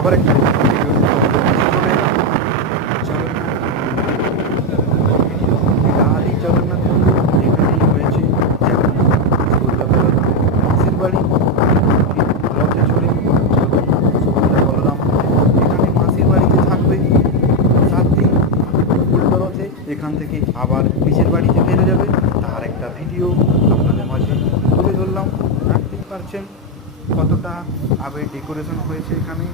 আবার একটা ভিডিও আদি জগন্নাথ মন্দির এখানেই হয়েছে কলকাতার মাসির বাড়ি রথে চড়ে সুভদ্রা বলরাম এখানে মাসির বাড়িতে থাকবে 7 দিন উল্টো রথে, এখান থেকে আবার নিচের বাড়িতে ফিরে যাবে। তার একটা ভিডিও আপনাদের মাঝে তুলে ধরলাম। দেখতেই পাচ্ছেন কতটা আবের ডেকোরেশন হয়েছে, এখানে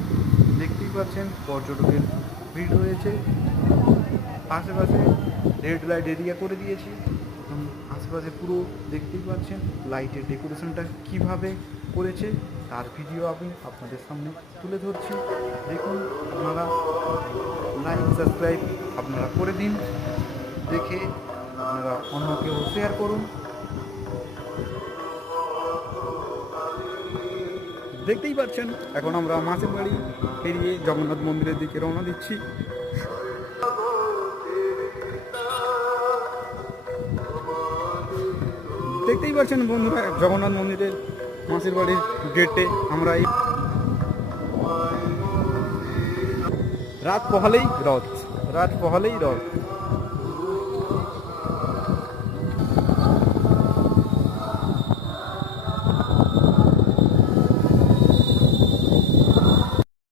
দেখতেই পাচ্ছেন পর্যটকের ভিড় হয়েছে। আশেপাশে রেড লাইট এরিয়া করে দিয়েছি, আশেপাশে পুরো দেখতেই পাচ্ছেন লাইটের ডেকোরেশনটা কিভাবে করেছে, তার ভিডিও আমি আপনাদের সামনে তুলে ধরছি। দেখুন, আপনারা লাইক সাবস্ক্রাইব আপনারা করে দিন, দেখে আপনারা অন্যকেও শেয়ার করুন। দেখতেই পাচ্ছেন এখন আমরা মাসির বাড়ি পেরিয়ে জগন্নাথ মন্দিরের দিকে রওনা দিচ্ছি। দেখতেই পাচ্ছেন বন্ধুরা, জগন্নাথ মন্দিরের মাসির বাড়ির গেটে আমরা এই রাত পোহালেই রথ।